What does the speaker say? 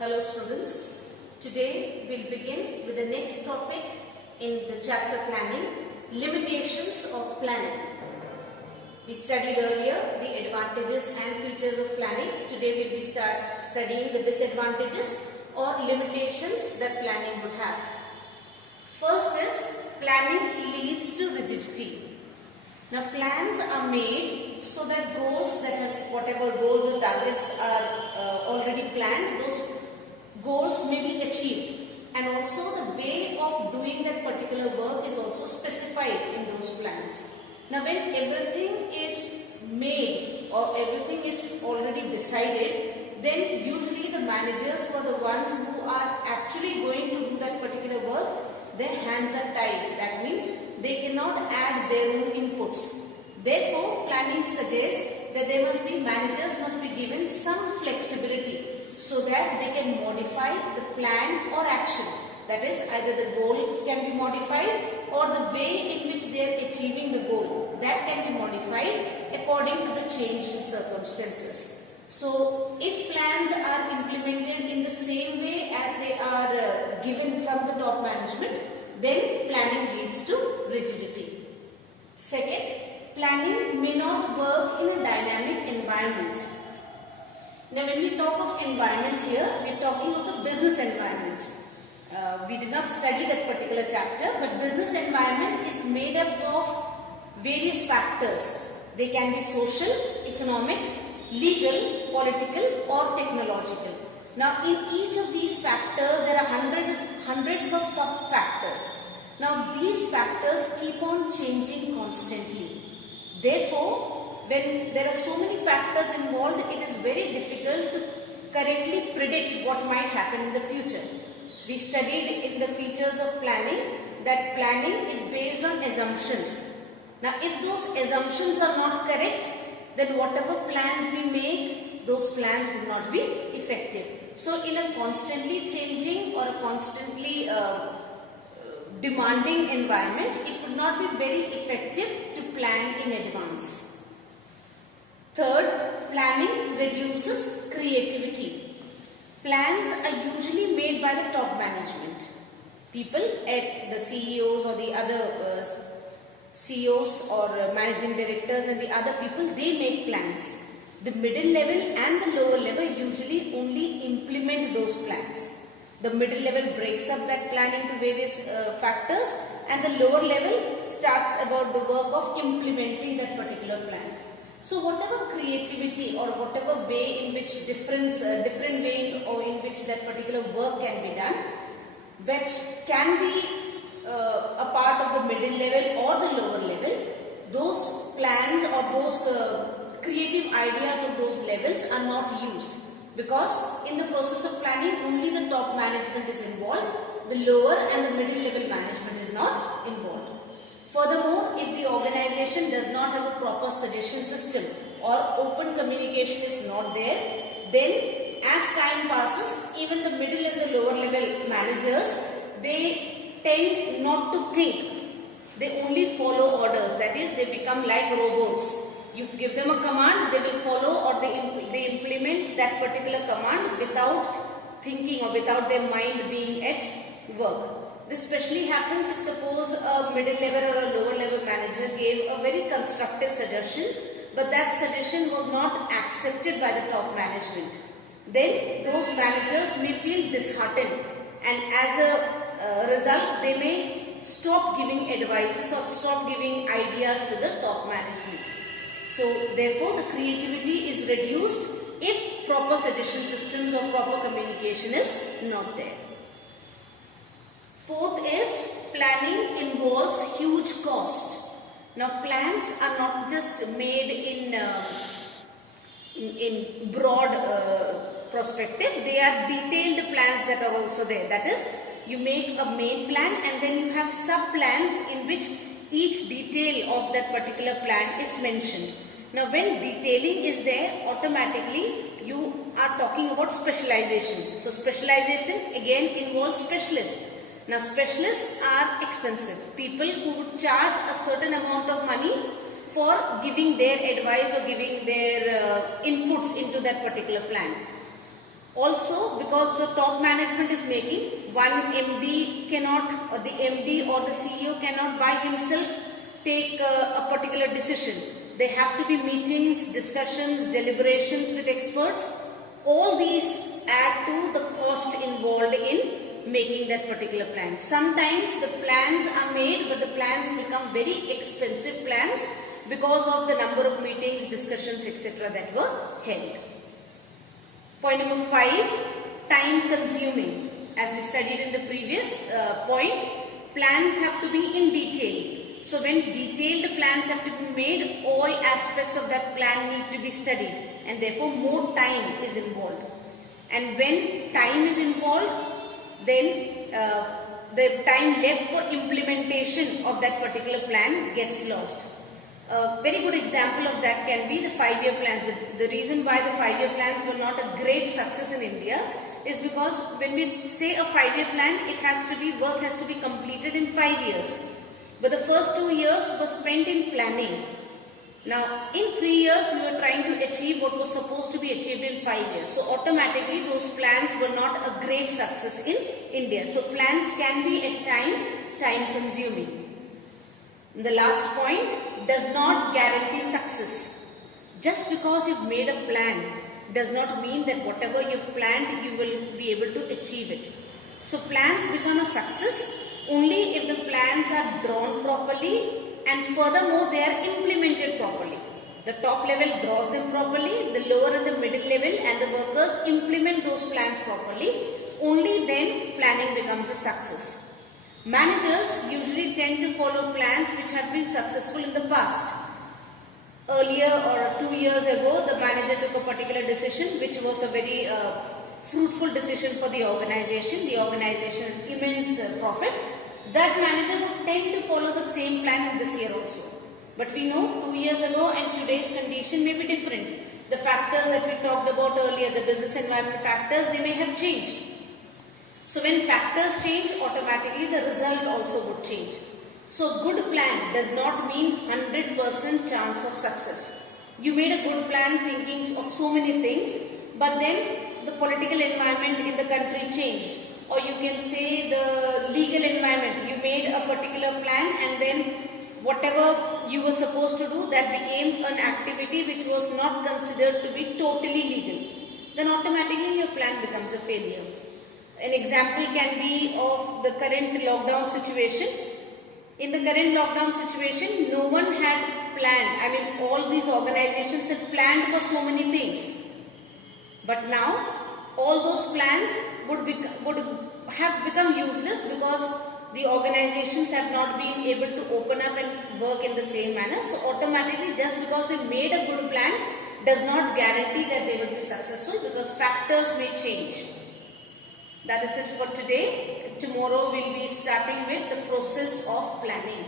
Hello students, today we'll begin with the next topic in the chapter planning, limitations of planning. We studied earlier the advantages and features of planning. Today we'll be studying the disadvantages or limitations that planning would have. First is planning leads to rigidity. Now plans are made so that whatever goals or targets are already planned, those goals may be achieved, and also the way of doing that particular work is also specified in those plans. Now when everything is made or everything is already decided, then usually the managers who are the ones who are actually going to do that particular work, their hands are tied. That means they cannot add their own inputs. Therefore, planning suggests that managers must be given some flexibility so that they can modify the plan or action. That is, either the goal can be modified or the way in which they are achieving the goal, that can be modified according to the changed circumstances. So, if plans are implemented in the same way as they are given from the top management, then planning leads to rigidity. Second, planning may not work in a dynamic environment. Now when we talk of environment here, we are talking of the business environment. We did not study that particular chapter, but business environment is made up of various factors. They can be social, economic, legal, political or technological. Now in each of these factors there are hundreds of sub-factors. Now these factors keep on changing constantly. Therefore, when there are so many factors involved, it is very difficult to correctly predict what might happen in the future. We studied in the features of planning that planning is based on assumptions. Now if those assumptions are not correct, then whatever plans we make, those plans will not be effective. So in a constantly changing or a constantly demanding environment, it would not be very effective to plan in advance. Third, planning reduces creativity. Plans are usually made by the top management. People at the CEOs or the other CEOs or managing directors and the other people, they make plans. The middle level and the lower level usually only implement those plans. The middle level breaks up that plan into various factors, and the lower level starts about the work of implementing that particular plan. So whatever creativity or whatever way in which different way or in which that particular work can be done, which can be a part of the middle level or the lower level, those plans or those creative ideas of those levels are not used. Because in the process of planning, only the top management is involved, the lower and the middle level management is not involved. Furthermore, if the organization does not have a proper suggestion system or open communication is not there, then as time passes, even the middle and the lower level managers, they tend not to think. They only follow orders. That is, they become like robots. You give them a command, they will follow, or they implement that particular command without thinking or without their mind being at work. This especially happens if suppose a middle level or a lower level manager gave a very constructive suggestion, but that suggestion was not accepted by the top management. Then those managers may feel disheartened, and as a result they may stop giving advices or stop giving ideas to the top management. So therefore the creativity is reduced if proper suggestion systems or proper communication is not there. Fourth is planning involves huge cost. Now plans are not just made in broad perspective, they are detailed plans that are also there. That is, you make a main plan and then you have sub plans in which each detail of that particular plan is mentioned. Now when detailing is there, automatically you are talking about specialization. So specialization again involves specialists. Now specialists are expensive. People who would charge a certain amount of money for giving their advice or giving their inputs into that particular plan. Also, because the top management is making, one MD cannot, or the MD or the CEO cannot by himself take a particular decision. There have to be meetings, discussions, deliberations with experts. All these add to the cost involved in making that particular plan. Sometimes the plans are made, but the plans become very expensive plans because of the number of meetings, discussions, etc. that were held. Point number 5, time consuming. As we studied in the previous point, plans have to be in detail. So when detailed plans have to be made, all aspects of that plan need to be studied, and therefore more time is involved. And when time is involved, then the time left for implementation of that particular plan gets lost. A very good example of that can be the 5-year plans. The reason why the 5-year plans were not a great success in India is because when we say a 5-year plan, work has to be completed in 5 years. But the first 2 years were spent in planning. Now, in 3 years, we were trying to achieve what was supposed to be achieved in 5 years. So, automatically, those plans were not a great success in India. So, plans can be at time consuming. The last point, does not guarantee success. Just because you've made a plan does not mean that whatever you've planned, you will be able to achieve it. So, plans become a success only if the plans are drawn properly, and furthermore they are implemented properly. The top level draws them properly, the lower and the middle level and the workers implement those plans properly. Only then planning becomes a success. Managers usually tend to follow plans which have been successful in the past. Earlier or 2 years ago, the manager took a particular decision which was a very fruitful decision for the organization. The organization had immense profit. That manager would tend to follow the same plan in this year also. But we know 2 years ago and today's condition may be different. The factors that we talked about earlier, the business environment factors, they may have changed. So when factors change, automatically the result also would change. So good plan does not mean 100% chance of success. You made a good plan thinking of so many things, but then the political environment in the country changed. Or you can say the legal environment. You made a particular plan and then whatever you were supposed to do, that became an activity which was not considered to be totally legal. Then automatically your plan becomes a failure. An example can be of the current lockdown situation. In the current lockdown situation, no one had planned. All these organizations had planned for so many things. But now, all those plans would have become useless because the organizations have not been able to open up and work in the same manner. So, automatically, just because they made a good plan does not guarantee that they will be successful, because factors may change. That is it for today. Tomorrow we will be starting with the process of planning.